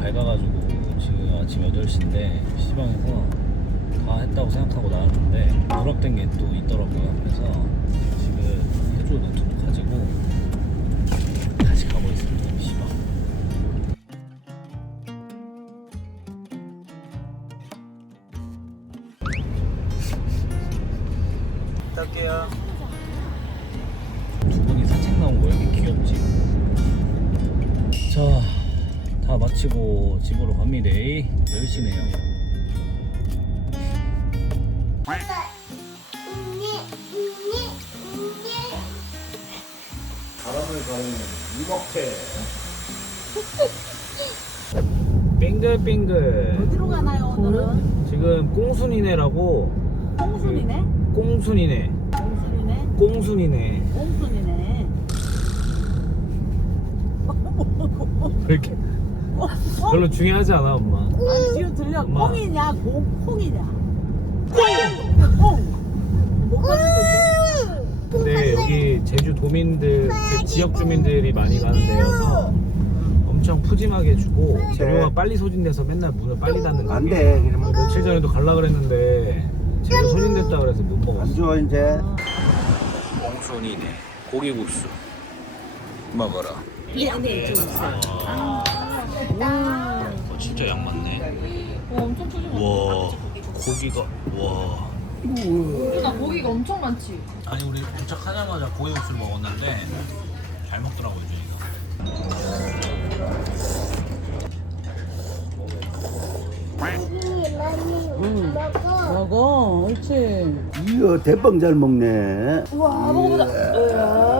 밝아가지고 지금 아침 8시인데 시방에서 다 했다고 생각하고 나왔는데 누락된 게 또 있더라고요. 그래서 지금 해조 노트북 가지고 마치고 집으로 갑니다. 10시네요. 바람을 가르는 이먹태. 빙글빙글. 어디로 가나요 오늘은? 지금 꽁순이네라고. 꽁순이네? 꽁순이네. 꽁순이네? 꽁순이네. 꽁순이네 왜 이렇게 별로 중요하지 않아, 엄마. 아니 지금 들려 엄마. 콩이냐 공, 콩이냐 콩! 콩! 근데 여기 제주 도민들, 그 지역 주민들이 많이 가는 데여서 엄청 푸짐하게 주고 재료가 빨리 소진돼서 맨날 문을 빨리 닫는 안 가게. 돼. 이러면 며칠 전에도 갈라 그랬는데 재료 소진됐다 그래서 못 안 먹었어. 줘, 이제. 꽁순이네. 고기국수. 먹어라. 이 안에 좀 있어 어, 진짜 양 많네. 엄청 푸짐하다. 와, 고기가 와. 나 고기가 엄청 많지. 아니 우리 도착하자마자 고기국수 먹었는데 잘 먹더라고 유준이가. 응 먹어 옳지 이거 대빵 잘 먹네. 우와, 먹어보자. 으아.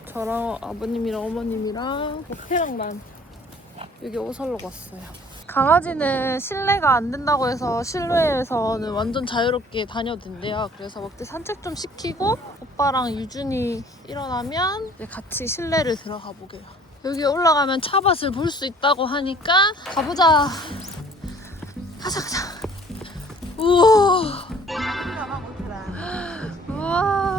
저랑 아버님이랑 어머님이랑 호태랑만 여기 오설로 왔어요. 강아지는 실내가 안 된다고 해서 실내에서는 완전 자유롭게 다녀도 된대요. 그래서 먹때 산책 좀 시키고 오빠랑 유준이 일어나면 같이 실내를 들어가 보게요. 여기 올라가면 차밭을 볼 수 있다고 하니까 가보자. 가자 가자. 우와. 우와.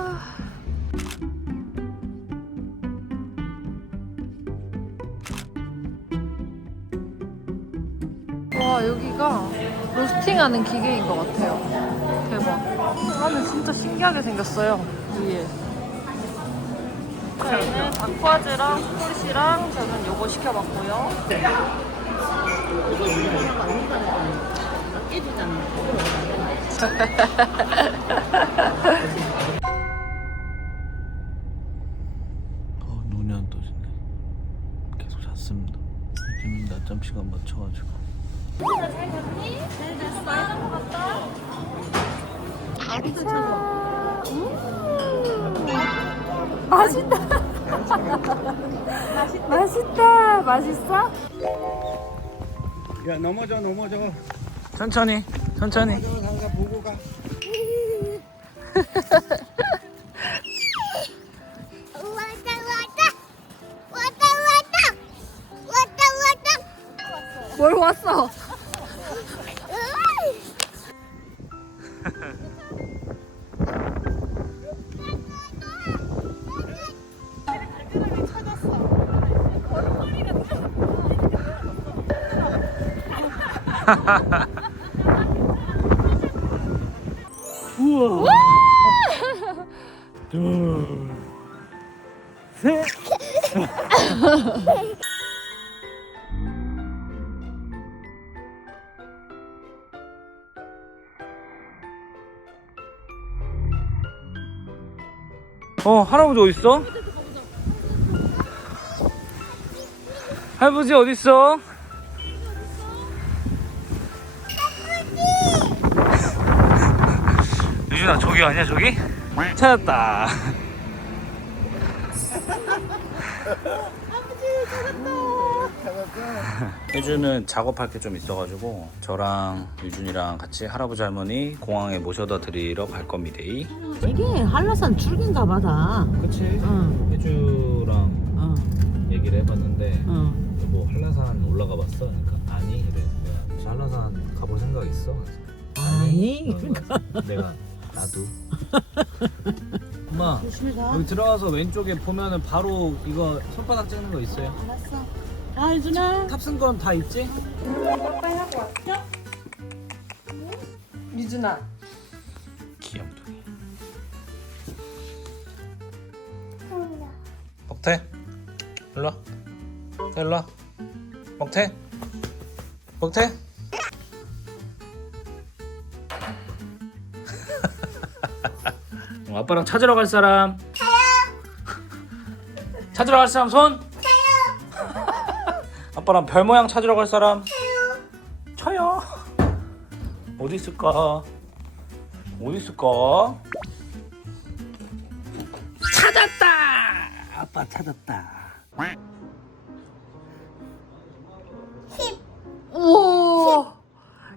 와 여기가 로스팅하는 기계인 것 같아요. 대박. 안에 진짜 신기하게 생겼어요. 위에. 저희는 닭과즈랑 푸시랑 저는 요거 시켜봤고요. 어, 눈이 안 떠지네. 계속 잤습니다. 요즘 낮잠 시간 맞춰가지고. 아기들 찾아 맛있다. 맛있어? 야, 넘어져, 넘어져. 천천히, 천천히. 넘어져, 보고 가. 왔다 왔다 왔다 왔다 왔다 왔다 뭘 왔어? 으이. 우와. 둘, 셋. 어 할아버지 어디 있어? 할아버지 어디 있어? 유준아 저기 아니야 저기? 찾았다 혜주는 작업할 게 좀 있어가지고 저랑 유준이랑 같이 할아버지 할머니 공항에 모셔다 드리러 갈 겁니다. 이게 한라산 줄기인가 봐다. 그치? 응, 혜주랑 응, 얘기를 해봤는데 응. 뭐 한라산 올라가 봤어? 그러니까 아니 이래 한라산 가볼 생각 있어? 아니, 어, 내가 나도. 엄마 조심히 가. 여기 들어가서 왼쪽에 보면은 바로 이거 손바닥 찍는 거 있어요? 알았어. 아, 유준아. 탑승권 다 있지? 미준아. 귀염둥이. 먹태. 일로 와. 일로 와. 먹태. 먹태 어, 아빠랑 찾으러 갈 사람. 찾으러 갈 사람 손. 아빠랑 별 모양 찾으러 갈 사람. 쳐요. 어디 있을까? 어디 있을까? 찾았다! 아빠 찾았다. 우와.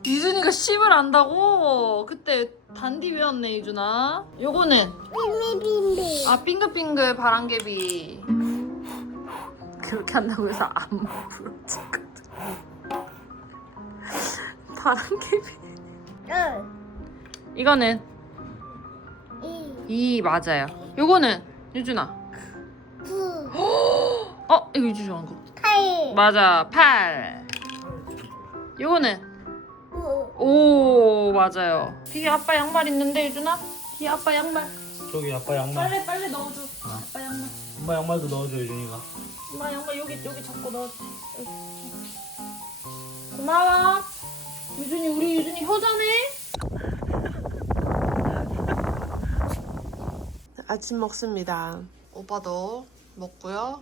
유준이가 10을 안다고? 그때 단디 외웠네 유준아. 요거는 빙빙빙. 아 빙글빙글 바람개비. 그렇게 한다고 해서 안 부러지거든. 바람개비. 응. 이거는 이. 2 맞아요. 요거는 유준아. 구. 어 이거 유준 좋아하는 거. 팔. 맞아 8. 요거는 구. 오 맞아요. 뒤에 아빠 양말 있는데 유준아? 뒤에 아빠 양말. 저기 아빠 양말 빨리 빨리 넣어줘. 아빠 양말. 엄마 양말도 넣어줘 유준이가 엄마 양말 여기 여기 잡고 넣어줘. 여기. 고마워. 유준이 우리 유준이 효자네. 아침 먹습니다. 오빠도 먹고요.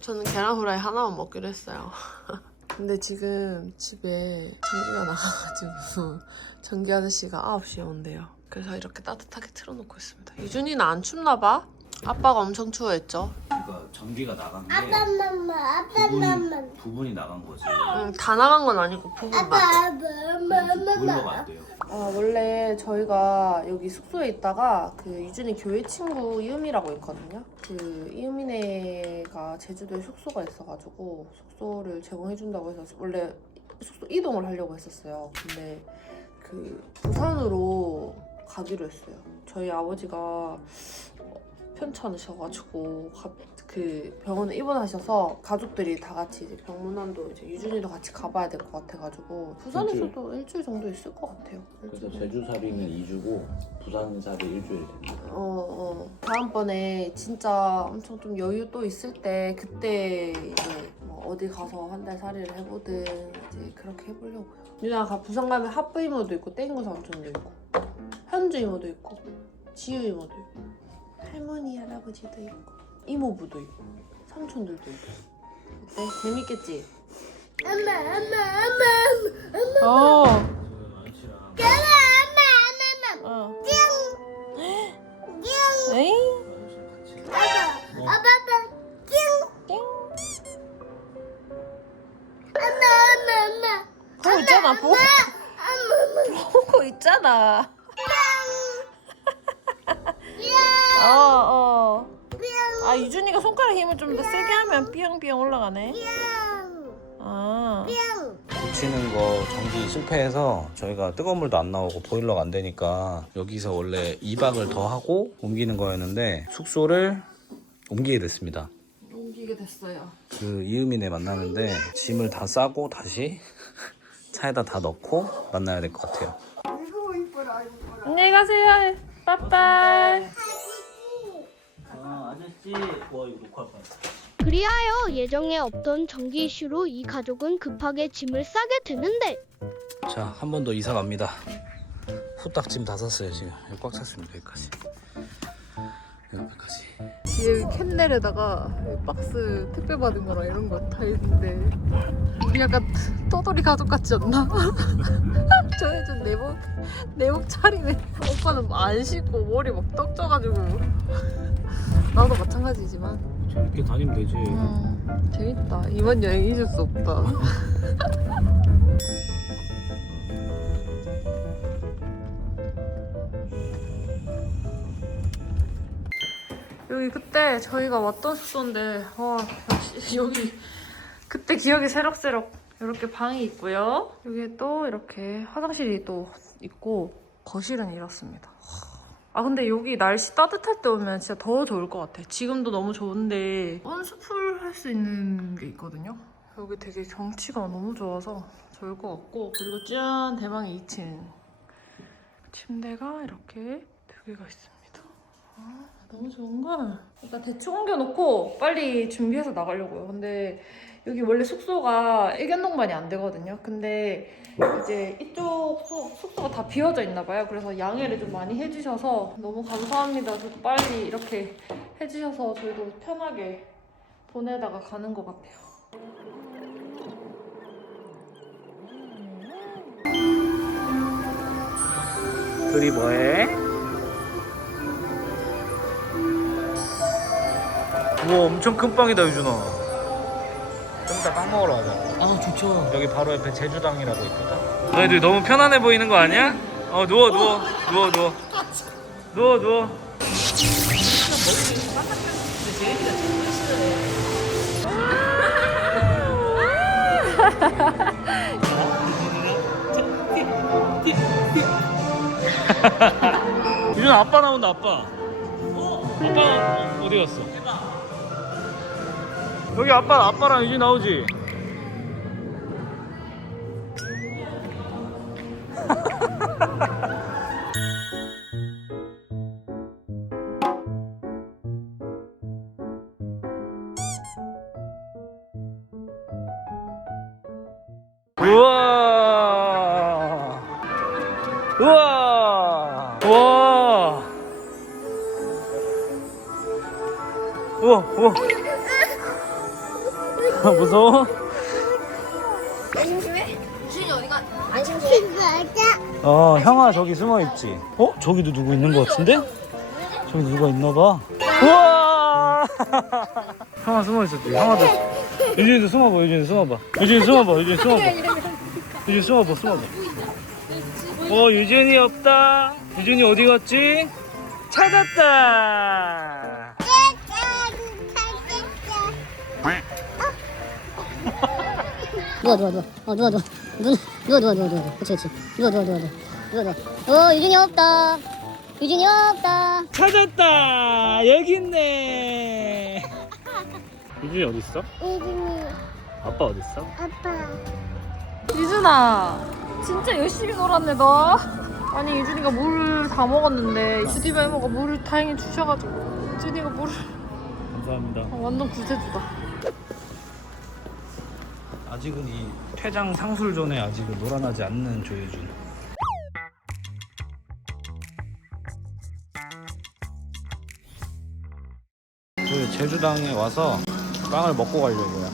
저는 계란 후라이 하나만 먹기로 했어요. 근데 지금 집에 전기가 나가가지고 전기 아저씨가 9시에 온대요. 그래서 이렇게 따뜻하게 틀어놓고 있습니다. 유준이는 안 춥나 봐? 아빠가 엄청 추워했죠. 그러니까 전기가 나간 게 아빠 맘마. 아빠 맘마. 부분이 나간 거지 응, 다 나간 건 아니고 부분만. 아빠 아빠 맘마. 보일러가 안 돼요 아, 원래 저희가 여기 숙소에 있다가 그 유준이 교회 친구 이음이라고 있거든요. 그 이음이네가 제주도에 숙소가 있어가지고 숙소를 제공해준다고 해서 원래 숙소 이동을 하려고 했었어요. 근데 그 부산으로 가기로 했어요. 저희 아버지가 어, 편찮으셔가지고 가- 그 병원에 입원하셔서 가족들이 다 같이 이제 병문안도 이제 유준이도 같이 가봐야 될 것 같아가지고 부산에서도 일주일 정도 있을 것 같아요. 그래서 제주살이는 2주고 부산살이 일주일 됩니다 어, 어. 다음번에 진짜 엄청 좀 여유 또 있을 때 그때 이제 뭐 어디 가서 한 달 살이를 해보든 이제 그렇게 해보려고요. 유나가 부산 가면 하프 이모도 있고 땡구 삼촌도 있고 현주 이모도 있고 지유 이모도 있고 할머니 할아버지도 있고 이모부도 있고 삼촌들도 있고 어때? 재밌겠지? 엄마 엄마 엄마. 어. 엄마 엄마 엄마. 어. 띵. 띵. 에이? 아빠. 아빠 아빠. 띵. 엄마 엄마 엄마. 보고 있잖아 보고 엄마. 보고 있잖아. 어 어. 아 유준이가 손가락 힘을 좀 더 세게 하면 삐용삐용 올라가네. 띵. 아. 띵. 고치는 거 전기 실패해서 저희가 뜨거운 물도 안 나오고 보일러가 안 되니까 여기서 원래 2박을 더 하고 옮기는 거였는데 숙소를 옮기게 됐습니다. 옮기게 됐어요. 그 이음이네 만나는데 짐을 다 싸고 다시 차에다 다 넣고 만나야 될 것 같아요. 안녕히 가세요. 빠빠이. 아 아저씨, 와 이거 녹화할 뻔 그리하여 예정에 없던 전기 이슈로 이 가족은 급하게 짐을 싸게 되는데 자, 한 번 더 이사 갑니다. 후딱 짐 다 샀어요 지금. 여기 꽉 찼습니다 여기까지. 여기까지. 뒤에 캔넬에다가 박스 택배 받은 거랑 이런 거 다 있는데 우리 약간 떠돌이 가족 같지 않나? 저희 좀 내복 내복 차림에 오빠는 안 씻고 머리 막 떡져가지고 나도 마찬가지지만 재밌게 다니면 되지. 음, 재밌다. 이번 여행 잊을 수 없다. 여기 그때 저희가 왔던 숙소인데 와 역시 여기 그때 기억이 새록새록 이렇게 방이 있고요. 여기에 또 이렇게 화장실이 또 있고 거실은 이렇습니다. 아 근데 여기 날씨 따뜻할 때 오면 진짜 더 좋을 것 같아. 지금도 너무 좋은데 온수풀 할 수 있는 게 있거든요. 여기 되게 경치가 너무 좋아서 좋을 것 같고 그리고 짠 대망의 2층 침대가 이렇게 두 개가 있습니다. 아 너무 좋은 걸. 일단 대충 옮겨놓고 빨리 준비해서 나가려고요. 근데 여기 원래 숙소가 1견동반이 안 되거든요. 근데 이제 이쪽 수- 숙소 가 다 비어져 있나 봐요. 그래서 양해를 좀 많이 해주셔서 너무 감사합니다. 저도 빨리 이렇게 해주셔서 저희도 편하게 보내다가 가는 것 같아요. 둘이 뭐해? 우와 엄청 큰 빵이다 유준아 좀 이따 빵 먹으러 가자 아 좋죠. 여기 바로 옆에 제주당이라고 있거든 너희들 너무 편안해 보이는 거 아니야? 어 누워 누워 누워 누워 누워 누워 유준아 아빠 나온다 아빠 아빠 어디 갔어? 여기 아빠 아빠랑 유진 나오지? 우와. 우와. 우와. 우와 우와. 아, 무서워? 어 형아 저기 숨어 있지. 어? 저기도 누구 있는 것 같은데? 저기 누가 있나 봐. 우와! 형아 숨어 있었지. 형아도 유진이도 숨어봐 유진이 숨어봐. 유진이 숨어봐 유진이 숨어봐. 유진이 숨어봐 숨어봐. 어 유진이 없다. 유진이 어디 갔지? 찾았다 누워 누워 누워 어 누워 누워 눈 누워 누워 누워 누워 그렇지 그렇지 누워 누워 누워 누워 누워 누워 어 유진이 없다. 유진이 없다. 찾았다! 여기 있네. 유진이 어디 있어? 유진이. 아빠 어디 있어? 아빠. 유준아 진짜 열심히 놀았네 너. 아니 유준이가 물다 먹었는데 주디바 이모가 물을 다행히 주셔가지고 유준이가 물을 감사합니다. 아, 완전 구세주다 아직은 이 퇴장 상술존에 아직은 놀아나지 않는 조효준. 저희 제주당에 와서 빵을 먹고 가려고요.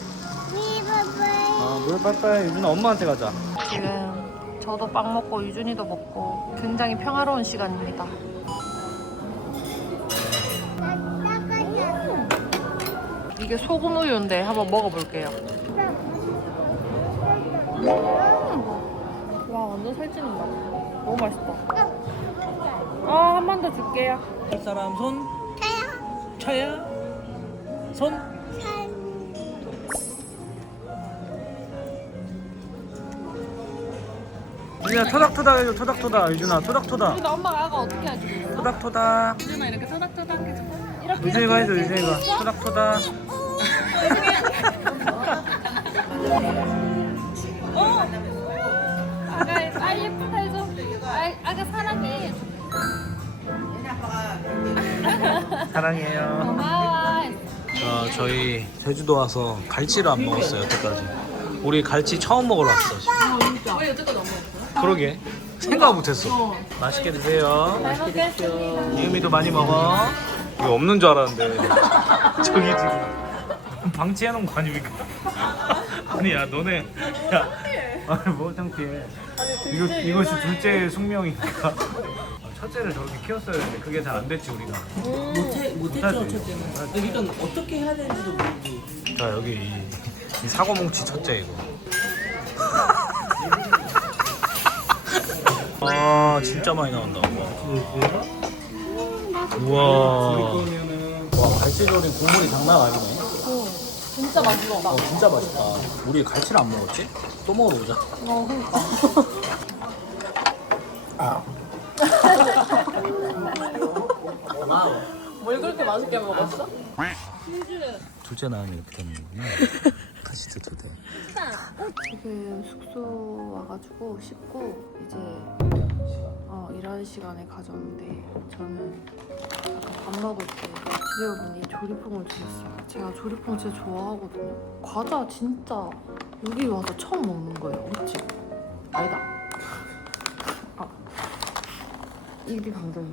아, 물 빠빠이. 유준아 엄마한테 가자. 지금 저도 빵 먹고 유준이도 먹고 굉장히 평화로운 시간입니다. 이게 소금 우유인데 한번 먹어볼게요 음. 와 완전 살찌는다 너무 맛있다. 아 한 번 더 줄게요. 할 사람 손. 차야. 손. 유준아 토닥토닥 해줘 토닥토닥. 유준아 토닥토닥. 근데 엄마가 아까 어떻게 해주고 토닥토닥. 유준아 이렇게 토닥토닥 해줘. 이렇게 유준이가 해줘 유준이가 토닥토닥 아가 아 예쁘다 해줘. 아, 아가 사랑해. 사랑해요. 고마워. 어, 저희 제주도 와서 갈치를 안 먹었어요 여태까지. 우리 갈치 처음 먹으러 왔어 지금. 왜 여태까지 안 먹었어? 그러게. 생각 못했어. 맛있게 드세요. 잘 먹겠습니다. 이음이도 많이 먹어. 이거 없는 줄 알았는데. 저기 지금. 방치해놓은 거 아닙니까? 아니 야 너네. 야. 아니 뭐 창피해 이거, 이것이 둘째 숙명이니까 아, 첫째를 저렇게 키웠어야 했는데 그게 잘 안 됐지 우리가. 못해 못했죠 못하지. 첫째는. 일단 어떻게 해야 되는지도 모르고. 자 여기 이, 이 사고뭉치 첫째 이거. 아 진짜 많이 나온다. 우와. 우와. 와 갈치조림 국물이 장난 아니네. 진짜 맛있다. 어 진짜 맛있다. 우리 갈치를 안 먹었지? 또 먹으러 오자. 어, 그러니까. 뭘 그렇게 맛있게 먹었어? 둘째 나은이 이렇게 됐는구나. 같이 드도 돼. 지금 숙소 와가지고 씻고 이제 어, 일하는 시간에 가져왔는데 저는 아까 밥 먹을 때 지혜분이 조리퐁을 주셨어요. 제가 조리퐁 진짜 좋아하거든요. 과자 진짜 여기 와서 처음 먹는 거예요. 그치? 아니다. 아. 입이 방금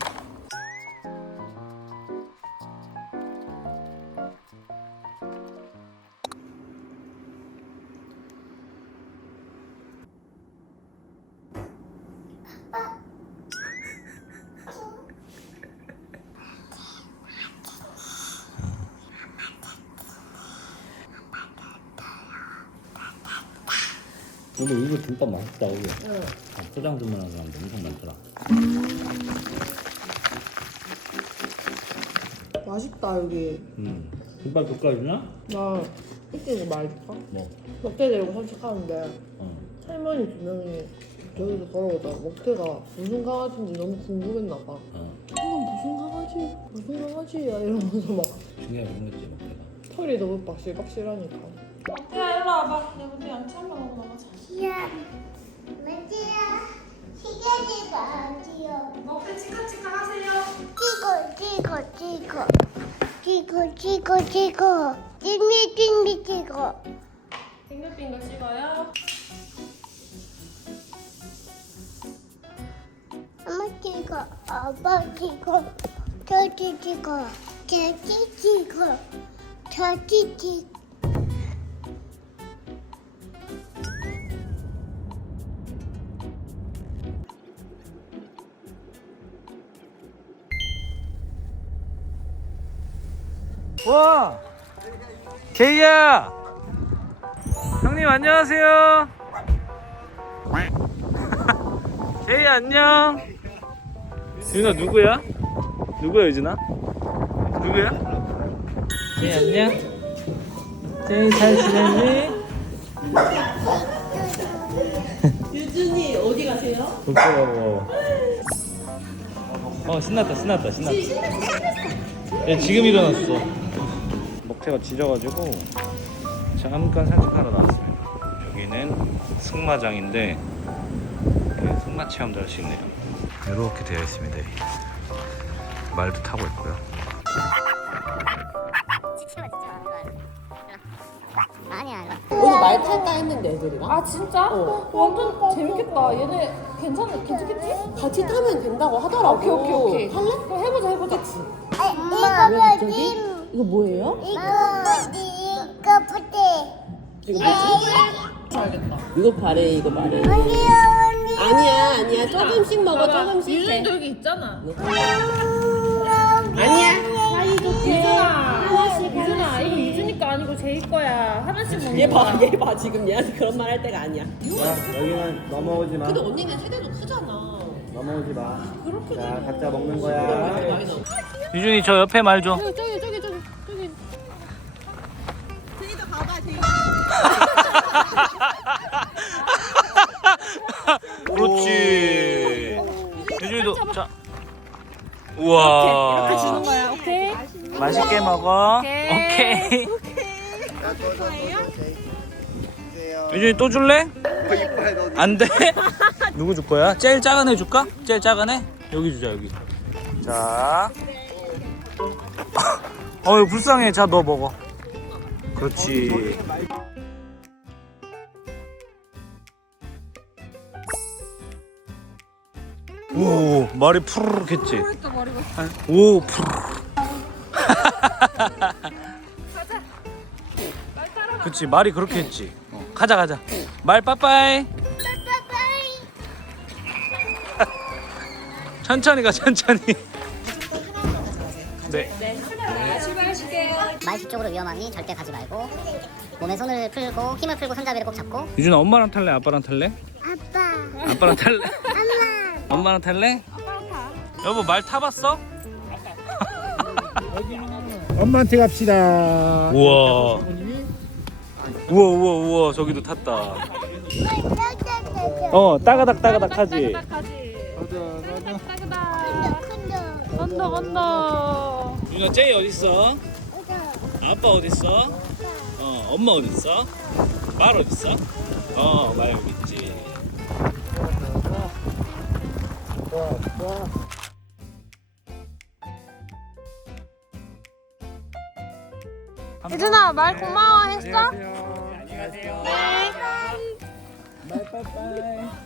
근데 이거 김밥 맛있다 이게. 응. 초장 주문한 사람도 엄청 많더라. 맛있다 여기. 음. 김밥 줄까 있나? 나 이때는 말해줄까? 뭐? 먹태 데리고 산책하는데 어. 할머니 두 명이 저기서 걸어오다가 먹태가 무슨 강아지인지 너무 궁금했나 봐. 어. 이건 무슨 강아지? 무슨 강아지야? 이러면서 막 중요한 먹겠지 먹기가. 털이 너무 박실박실하니까. 야 일로 와봐. 내가 우리 양치 한 번 하고 나가자. 야, 맞지야. 시계지가 어디요? 먹태 치카치카 하세요. 찍어, 찍어, 찍어. 찍어, 찍어, 찍어. 찐미, 찐미 찍어. 빙글빙글 찍어요. 엄마 찍어, 아빠 찍어. 저기 찍어. 저기 찍어. 저기 찍어. 와! 개이야! 형님 안녕하세요. 개이 안녕. 유진아 누구야? 누구야 유진아? 누구야? 개이 안녕. 개이 잘 지냈니? 유준이 어디 가세요? 부끄러워. 어 신났다 신났다 신났다. 얘 지금 일어났어. 먹태가 짖어가지고 잠깐 산책하러 나왔습니다. 여기는 승마장인데 승마 체험도 할 수 있네요. 이렇게 되어 있습니다. 말도 타고 있고요. 오늘 말 탈까 했는데 애들이랑 아 진짜? 어. 완전 재밌겠다. 얘네 괜찮 괜찮겠지? 같이 타면 된다고 하더라고. 오케이 오케이 오케이. 할래? 그럼 해보자 해보자. 이거 뭐지? 이거 뭐예요? 이거 뭐지? 이거 뭐지? 이거 뭐지? 이거 바래 이거 바래. 언니. 아니야 아니야 조금씩 먹어 조금씩. 여기 있잖아. 아니야. 유준아, 유준아, 이거 유준이가 아니고 제이 거야. 하나씩 먹는 얘 봐, 거야. 얘봐 지금 얘한테 그런 말 할 때가 아니야. 여기는 넘어오지 마. 근데 언니는 세대도 크잖아. 넘어오지 마. 그렇게 자, 각자 먹는 많이 거야. 유준이 저 옆에 말 줘. 저기 저기. 우와. 이렇게 주는 거야. 오케이. 맛있게 먹어. 오케이. 오케이. 유준이 또 줄래? 안 돼? 누구 줄 거야? 제일 작은 애 줄까? 제일 작은 애? 여기 주자 여기. 자. 어유 불쌍해. 자 너 먹어. 그렇지. 오 말이 푸르륵 했지. 오 푸르륵. 그치 말이 그렇게 했지. 어, 가자 가자. 말 빠빠이. 천천히 가 천천히. 네. 말씨 쪽으로 위험하니 절대 가지 말고 몸에 손을 풀고 힘을 풀고 손잡이를 꼭 잡고 유준아 엄마랑 탈래? 아빠랑 탈래? 아빠 아빠랑 탈래? 엄마랑 탈래? 여보 말 타봤어? 엄마한테 갑시다. 우와. 우와 우와 우와 저기도 탔다. 어 따가닥 따가닥 하지. 건너 건너. 유준아 제이 어디 있어? 아빠 어디 있어? 어 엄마 어디 있어? 말 어디 있어? 어말 여기 있지. 말 고마워 했어?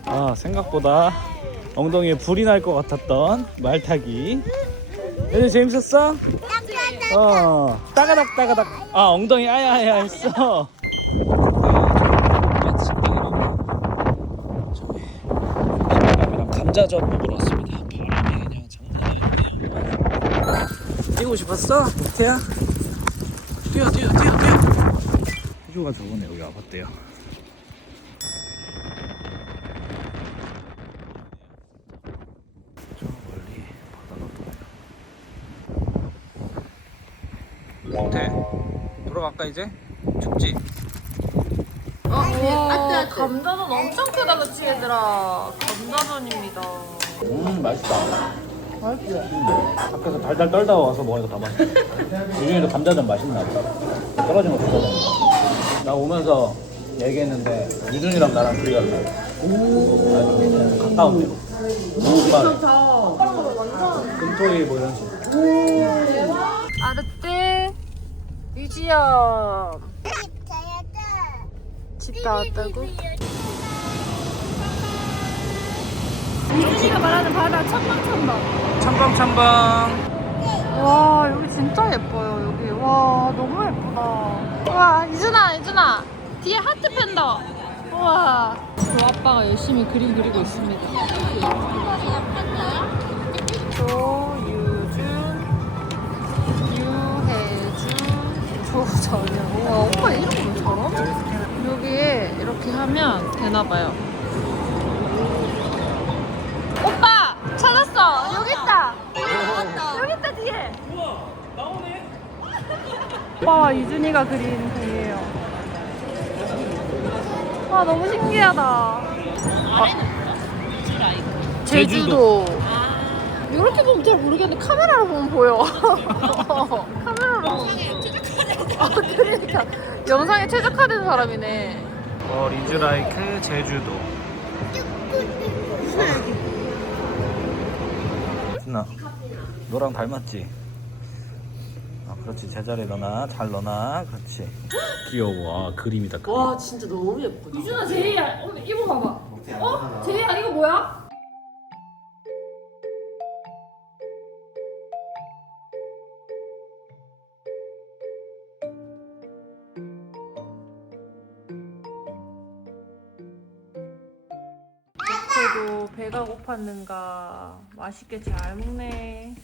아 생각보다 엉덩이에 불이 날 것 같았던 말 타기. 얘들 재밌었어? 어 따가닥 따가닥. 아 엉덩이 아야아야 했어. 감자전 먹으러 왔습니다. 바람이 그냥 장난 아니에요. 뛰고 싶었어? 태야? 뛰어 뛰어 뛰어 뛰어. 희주가 저번에 여기 와봤대요. 저 멀리 바다가 보여요. 태 돌아갈까 이제? 춥지? 와 감자전 엄청 크다 그치 얘들아. 감자전입니다. 음 맛있다. 맛있지. 밖에서 달달 떨다 와서 먹으니까 더 맛있어. 요즘에도 감자전 맛있나 봐. 떨어진 거 좋아하잖아. 나 오면서 얘기했는데 유준이랑 나랑 둘이 갈래. 아주 가까운데. 정말. 금토일 뭐 이런 식으로. 아르떼 뮤지엄. 집다 왔다고? 유준이가 말하는 바다 천방천방. 첨벙첨벙. 와 여기 진짜 예뻐요 여기. 와 너무 예쁘다. 와 이준아 이준아. 뒤에 하트 팬더. 우와. 저 아빠가 열심히 그림 그리고 있습니다. 조유준 유혜준. 조정현 우와 오빠 이런 거 잘하네. 여기에 이렇게 하면 되나 봐요 오빠 찾았어. 여기 있다. 여기 있다 뒤에. 우와 나오네 오빠와 이준이가 그린 공이에요. 와 너무 신기하다. 아, 제주도. 이렇게 보면 잘 모르겠는데 카메라로 보면 보여. 카메라로. 영상에 최적화된 아 그러니까. 영상에 최적화된 사람이네. 어 리즈라이크 제주도. 너랑 닮았지? 아 그렇지. 제자리에 넣어놔. 잘 넣어놔. 그렇지. 귀여워. 아 그림이다 그림. 와 진짜 너무 예쁘다. 이준아 제이야. 어, 이거 봐봐. 어? 제이야 이거 뭐야? 배가 고팠는가. 맛있게 잘 먹네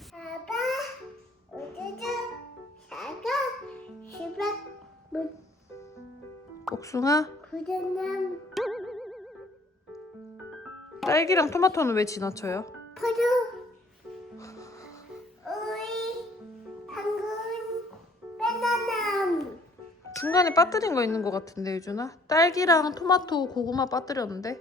복숭아 딸기랑 토마토는 왜 지나쳐요? 포도, 오이, 당근, 바나나. 중간에 빠뜨린 거 있는 것 같은데 유준아? 딸기랑 토마토 고구마 빠뜨렸는데?